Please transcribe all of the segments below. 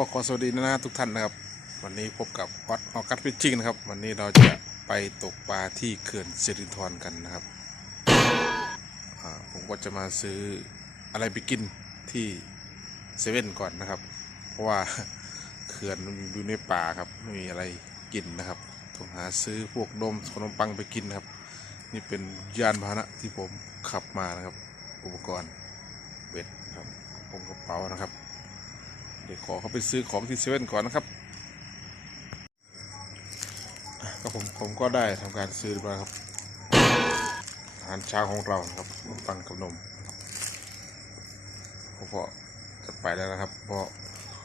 ก็ขอสวัสดีนะทุกท่านนะครับ วันนี้พบกับวัดออกัสฟิชชิ่งนะครับ วันนี้เราจะไปตกปลาที่เขื่อนสิรินธรกันนะครับผมก็จะมาซื้ออะไรไปกินที่เซเว่นก่อนนะครับ เพราะว่าเขื่อนอยู่ในป่าครับไม่มีอะไรกินนะครับต้องหาซื้อพวกนมขนมปังไปกินนะครับ นี่เป็นยานพาหนะที่ผมขับมานะครับ อุปกรณ์เบ็ดครับผมกระเป๋านะครับ เดี๋ยวขอเขาไปซื้อของที่เซเว่นก่อนนะครับก็ผมผมก็ได้ทำการซื้อมาครับอาหารเช้าของเราครับขนมปังกับนมผมก็จะไปแล้วนะครับ เพราะ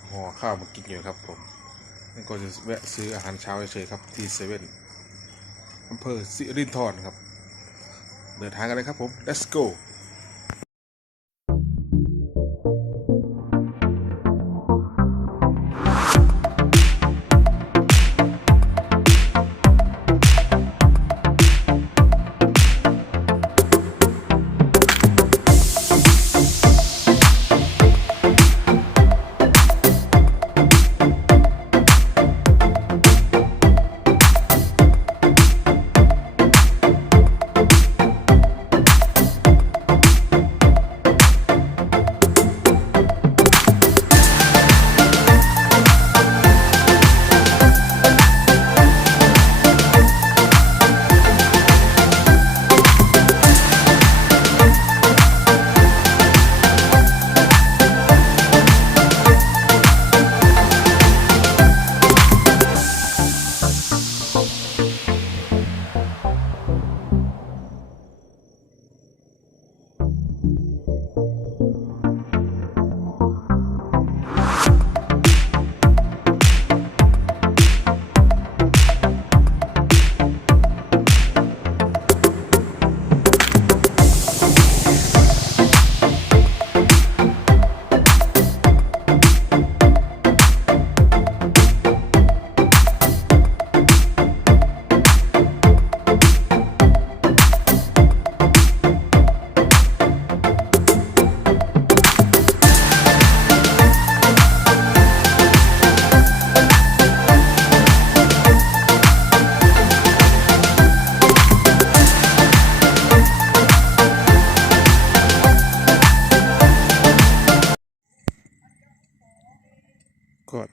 ห่อข้าวมากินอยู่ครับผมนี่ก็จะแวะซื้ออาหารเช้าเฉยๆครับที่เซเว่นอำเภอสิรินธรครับ เดินทางกันเลยครับผม let's go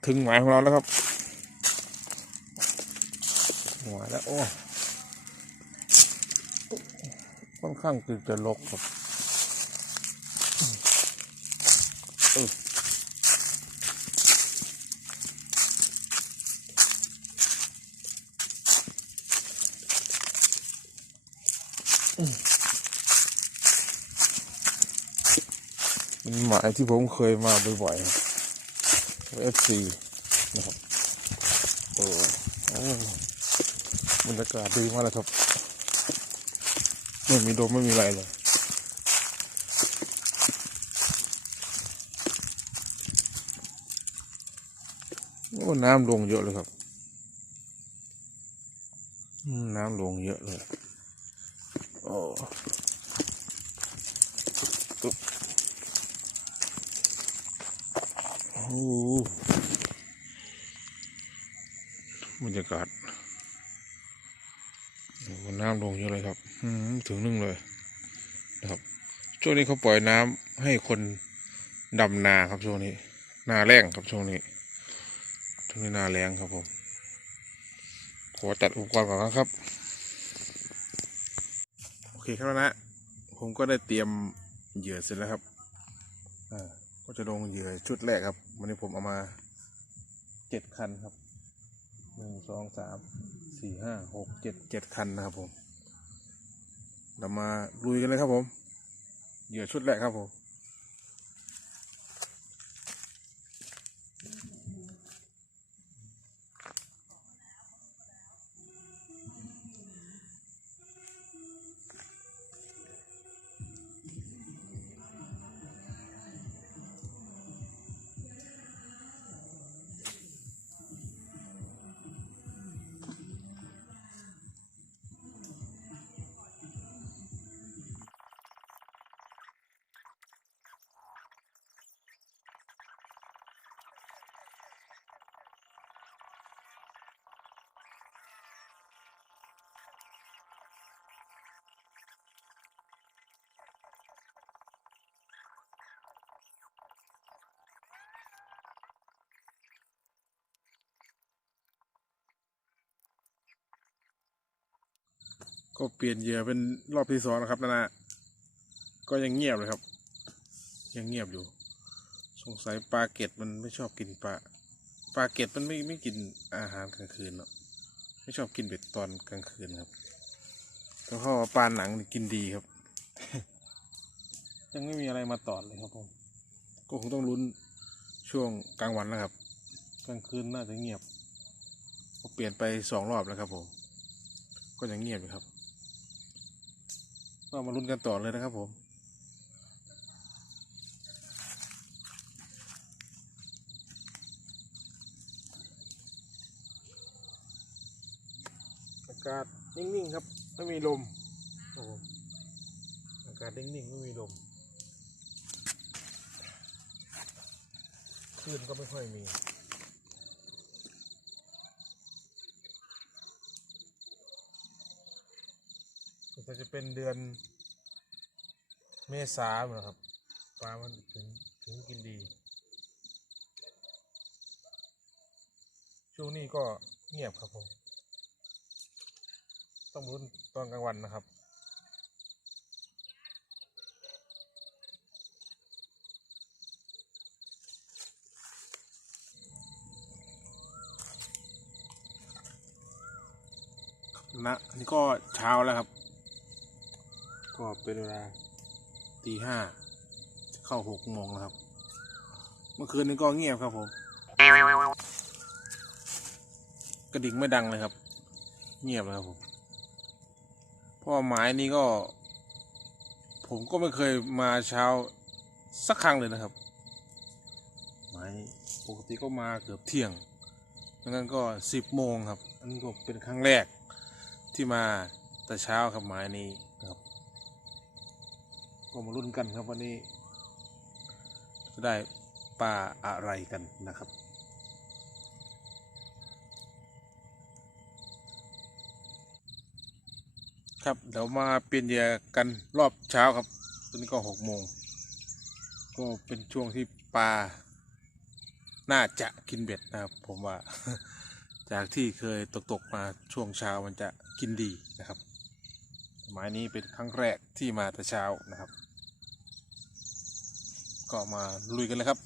ถึงหมายของเราแล้วครับหมายแล้วโอ้ค่อนข้างคือจะลกครับเป็นหมายที่ผมเคยมาบ่อยๆ ครับ FC นะครับโอ้บรรยากาศดีมากเลยครับ ไม่มีลมไม่มีอะไรเลยโอ้น้ำลงเยอะเลยครับ น้ำลงเยอะเลย โอ้โอ้ากาศโอ้น้ำลงเยอะเลยครับถึงนึ่งเลยนะครับ ช่วงนี้เขาปล่อยน้ำให้คนดำนาครับช่วงนี้ นาแรงครับช่วงนี้ช่วงนี้นาแรงครับผมขอตัดอุปกรณ์ก่อนนะครับ โอเคครับนะ ผมก็ได้เตรียมเหยื่อเสร็จแล้วครับก็จะลงเหยื่อชุดแรกครับ วันนี้ผมเอามาเจ็ดคันครับ หนึ่งสองสามสี่ห้าหกเจ็ดเจ็ดคันนะครับผม เรามาลุยกันเลยครับผม เหยื่อชุดแรกครับผม ก็เปลี่ยนเหยื่อเป็นรอบที่สองนะครับนานาก็ยังเงียบเลยครับ ยังเงียบอยู่ สงสัยปลาเก็ดมันไม่ชอบกินปลาปลาเก็ดมันไม่ไม่กินอาหารกลางคืนเนาะไม่ชอบกินเบ็ดตอนกลางคืนครับแล้วก็ปลาหนังกินดีครับ ยังไม่มีอะไรมาตอดเลยครับผมก็คงต้องลุ้นช่วงกลางวันแล้วครับ กลางคืนน่าจะเงียบก็เปลี่ยนไปสองรอบแล้วครับผมก็ยังเงียบอยู่ครับ ก็มาลุ้นกันต่อเลยนะครับผมอากาศนิ่งๆครับไม่มีลมครับผมอากาศนิ่งๆไม่มีลมคลื่นก็ไม่ค่อยมี ก็จะเป็นเดือนเมษาเหมือนครับปลามันถึงถึงกินดี ช่วงนี้ก็เงียบครับผม ต้องรุ้นตอนกลางวันนะครับนะนี่ก็เช้าแล้วครับ ก็เป็นเวลาตีห้าจะเข้าหกโมงแล้วครับ เมื่อคืนนี้ก็เงียบครับผม กระดิ่งไม่ดังเลยครับ เงียบเลยครับผมเพราะว่าหมายนี้ก็ ผมก็ไม่เคยมาเช้าสักครั้งเลยนะครับหมายปกติก็มาเกือบเที่ยงดังนั้นก็สิบโมงครับ อันนี้ก็เป็นครั้งแรกที่มาแต่เช้าครับหมายนี้นะครับ ก็มาลุ้นกันครับวันนี้ จะได้ปลาอะไรกันนะครับ ครับเดี๋ยวมาเปลี่ยนเหยื่อกันรอบเช้าครับ ตอนนี้ก็หกโมง ก็เป็นช่วงที่ปลา น่าจะกินเบ็ดนะครับ ผมว่า จากที่เคยตกตกๆมาช่วงเช้ามันจะกินดีนะครับ หมายนี้เป็นครั้งแรกที่มาแต่เช้านะครับ ก็มาลุยกันเลยครับ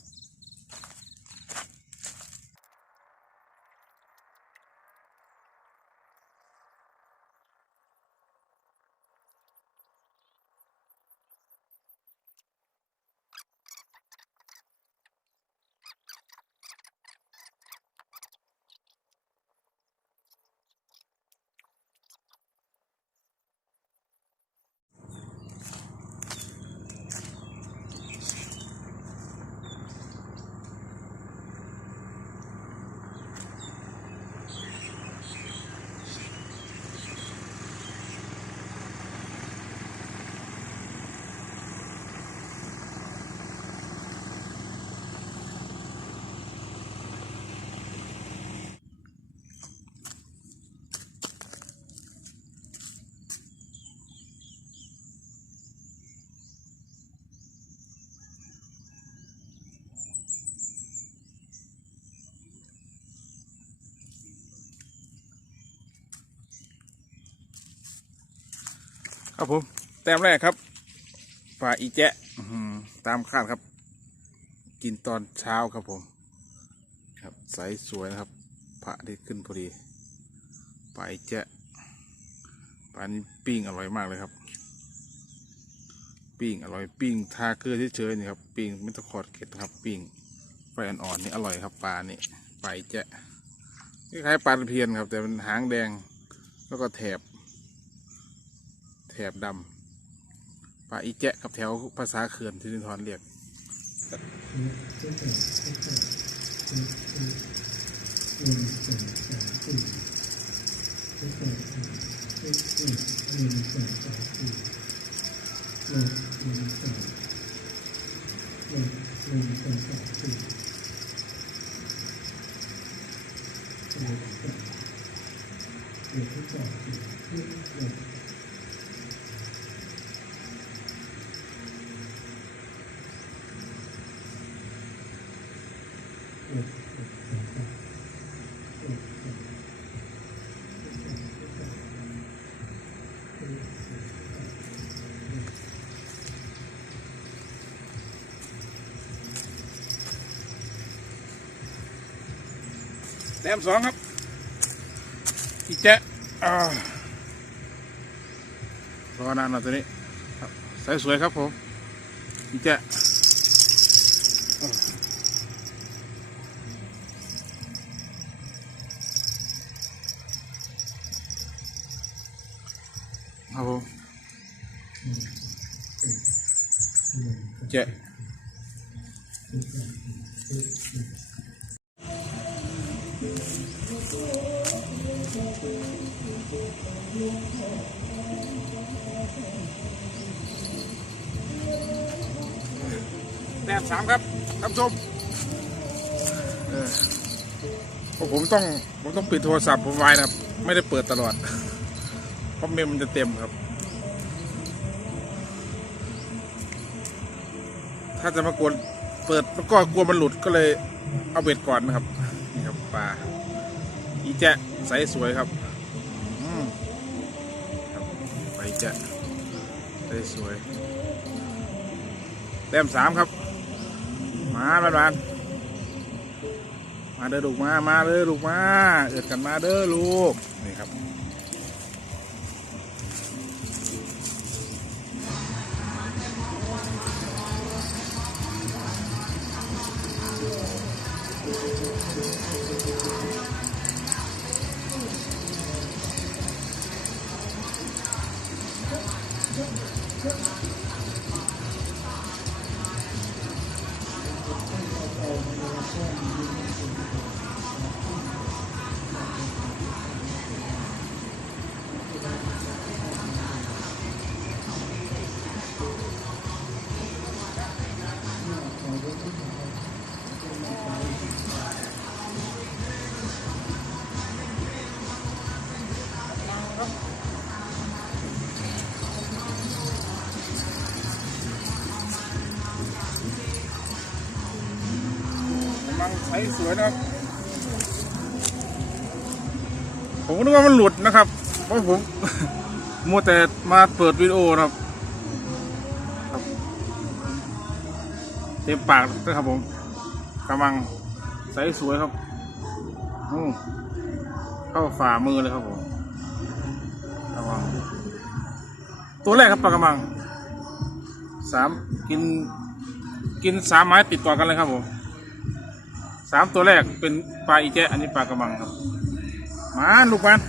ครับผมแต้มแรกครับปลาอีแจะอื้อหือตามคาดครับ กินตอนเช้าครับผม ครับใสสวยนะครับพระอาที่ขึ้นพอดีปลาอีแจะปลานี้ปิ้งอร่อยมากเลยครับ ปิ้งอร่อยปิ้งทาเกลือเฉยๆนี่ครับปิ้งไม่ต้องขอดเกล็ดนะครับ ปิ้งไฟอ่อนๆนี่อร่อยครับปลานี่ปลาอีแจะคล้ายๆปลาตะเพียนครับ แต่มันหางแดงแล้วก็แถบ แถบดำปลาอีแจะกับแถวภาษาเขื่อนที่นิทรเรียกเแต้มสองครับอีแจ๊ะอ่ารอนานหน่อยตัวนี้ครับสายสวยครับผมอีแจ๊ะอ่าครับผมอีแจ๊ ท่านผู้ชมเพราะผมต้องผมต้องปิดโทรศัพท์ผมไว้นะครับ ไม่ได้เปิดตลอด เพราะเมมมันจะเต็มครับ ถ้าจะมากวนเปิดแล้วก็กลัวมันหลุดก็เลยเอาเบ็ดก่อนนะครับนี่ครับปลาอีแจะใสสวยครับอืมครับปแจะใสสวยแต้มสามครับ มาบานบานมาเด้อลูกมา มาเด้อลูกมา เอิดกันมาเด้อลูก นี่ครับ อ้สวยนะครับ ผมก็นึกว่ามันหลุดนะครับ เพราะผมมัวแต่มาเปิดวิดีโอนะครับเต็มปากนะครับผมกำลังใสสวยครับเข้าฝ่ามือเลยครับผมกำลังตัวแรกครับปลากระมังสามกิน กินสามไม้ติดต่อกันเลยครับผม สามตัวแรกเป็นปลาอีแจะอันนี้ปลากระมังครับ มาลูกมัน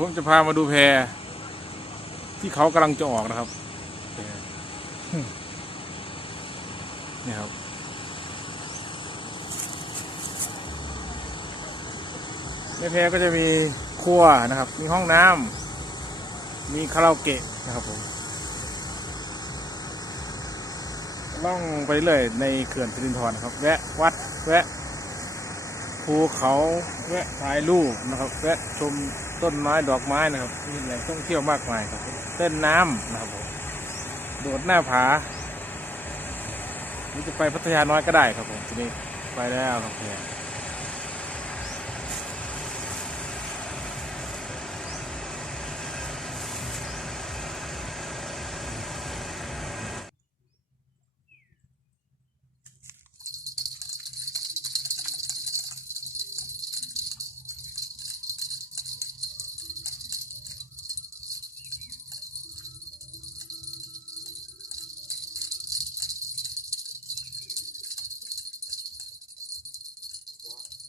ผมจะพามาดูแพที่เขากำลังจะออกนะครับนี่ครับ ในแพก็จะมีครัวนะครับ มีห้องน้ำมีคาราโอเกะนะครับผมล่องไปเรื่อยในเขื่อนสิรินธรนครับ แวะวัด แวะภูเขา แวะถ่ายรูปนะครับแวะชมต้นไม้ดอกไม้นะครับมีแหล่งท่องเที่ยวมากมายครับเต้นน้ำนะครับผมโดดหน้าผานี่จะไปพัทยาน้อยก็ได้ครับผมทีนี้ไปแล้วครับเพื่อน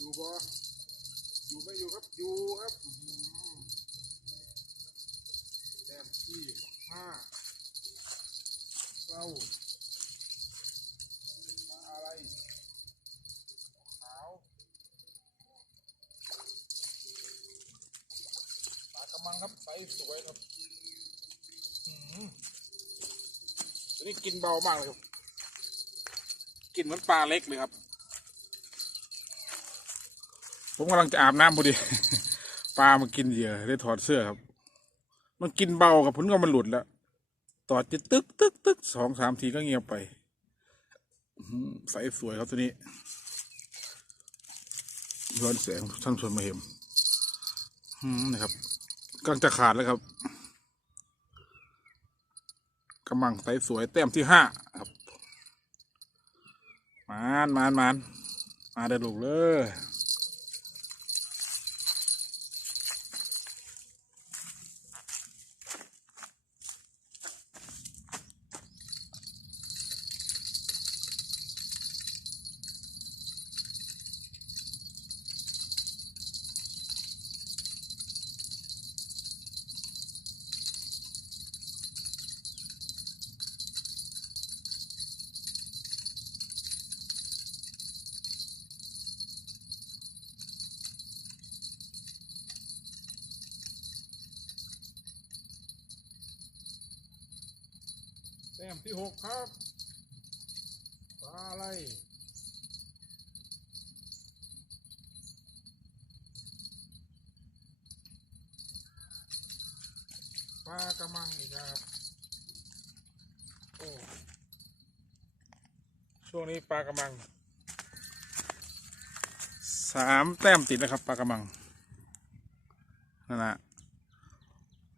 อยู่บ่อยู่ไม่อยู่ครับ อยู่ครับอื้อหือแต้มที่ห้า เราปลาอะไรขาวปลากระมังครับไซส์สวยครับตัวนี้กินเบามากเลยครับ กินเหมือนปลาเล็กเลยครับ ผมกำลังจะอาบน้ำพอดี ปลามากินเหยื่อได้ถอดเสื้อครับ มันกินเบากับผลก็มันหลุดแล้ว ตอดจะตึกตึกตึกสองสามทีก็เงียบไปใสสวยครับตัวนี้ย้อนแสงท่านชนมาเห็นอืมนะครับกำลังจะขาดแล้วครับกำลังใสสวยแต้มที่ห้าครับมานมานมานมาเดินลูกเลย ต้มที่หกครับปลาอะไรปลากระมังอีกครับโอ้ช่วงนี้ปลากระมังสามแต้มติดแล้วครับปลากระมังนั่นแหละ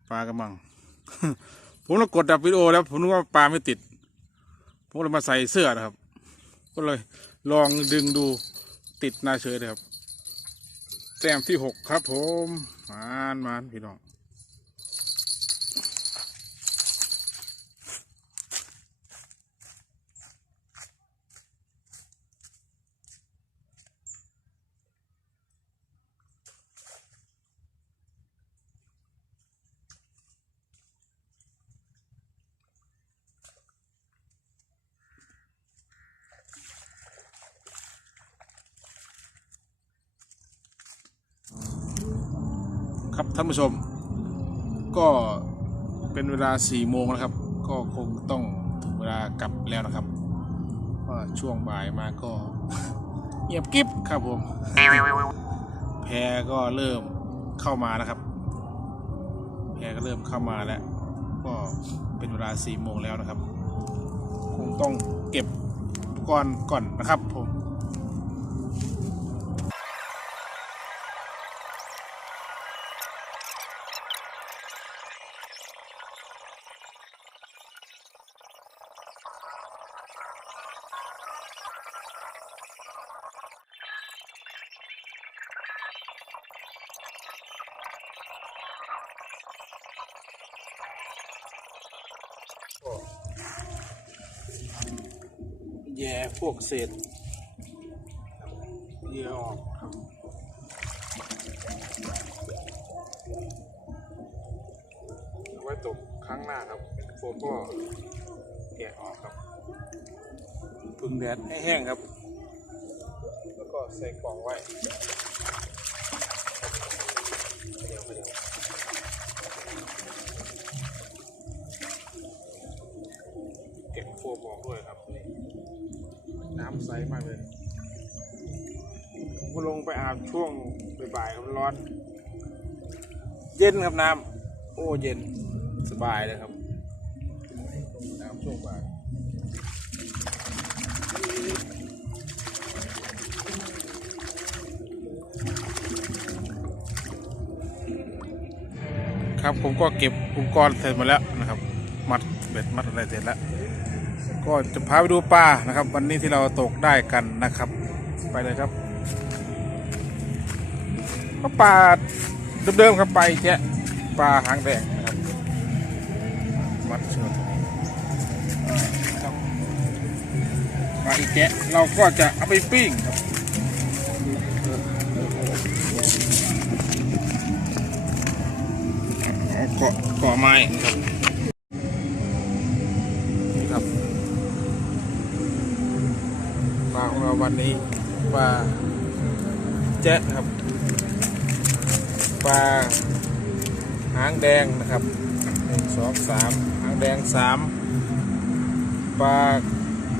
ปลากระมัง ผมเรากดดับวิดีโอแล้วผมนึกว่าปลาไม่ติด ผมเลยมาใส่เสื้อนะครับ ก็เลยลองดึงดูติดนาเฉยเลยครับ แต้มที่หกครับผมมานมานพี่น้อง ครับท่านผู้ชม ก็เป็นเวลาสี่โมงแล้วครับ ก็คงต้องถึงเวลากลับแล้วนะครับว่าช่วงบ่ายมาก็เงียบกิ๊บครับผม แพรก็เริ่มเข้ามานะครับ แพรก็เริ่มเข้ามาแล้ว ก็เป็นเวลาสี่โมงแล้วนะครับ คงต้องเก็บอุปกรณ์ก่อนนะครับผม แย่พวกเศษเหยื่อออกครับเอาไว้ตกครั้งหน้าครับโฟมก็แกะออกครับพึ่งแดดให้แห้งครับ แล้วก็ใส่กล่องไว้เดี๋ยวเดี๋ยว เก็บโฟมออกด้วยครับนี่น้ำใสมากเลยผมก็ลงไปอาบช่วงบ่ายๆครับร้อน เย็นครับน้ำโอ้เย็นสบายเลยครับ น้ำช่วงบ่ายครับผมก็เก็บอุปกรณ์เสร็จหมดแล้วนะครับ มัดเบ็ดมัดอะไรเสร็จแล้ว ก็จะพาไปดูปลานะครับ วันนี้ที่เราตกได้กันนะครับ ไปเลยครับก็ปลาเดิมๆครับไปแกะปลาหางแดงนะครับมัดเชือกปลาอีแกะเราก็จะเอาไปปิ้งครับเกาะเกาะไม้ครับ วันนี้ปลาแจ๊ะครับปลาหางแดงนะครับหนึ่งสองสามหางแดงสามปลา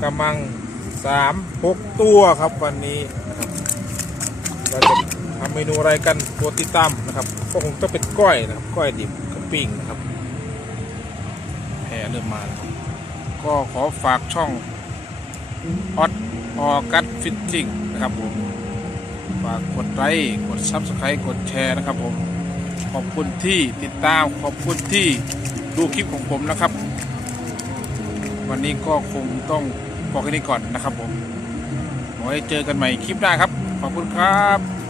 กระมังสามหกตัวครับวันนี้นะครับเราจะทำเมนูอะไรกันโปรติดตามนะครับก็คงต้องเป็นก้อยนะครับก้อยดิบกับปิ้งนะครับแพรเริ่มมาแล้วครับก็ขอฝากช่องออด ออกัสฟิตติ้งนะครับผมฝากกดไลค์กดซับสไครต์กดแชร์นะครับผมขอบคุณที่ติดตามขอบคุณที่ดูคลิปของผมนะครับ วันนี้ก็คงต้องบอกแค่นี้ก่อนนะครับผมขอให้เจอกันใหม่คลิปหน้าครับ ขอบคุณครับ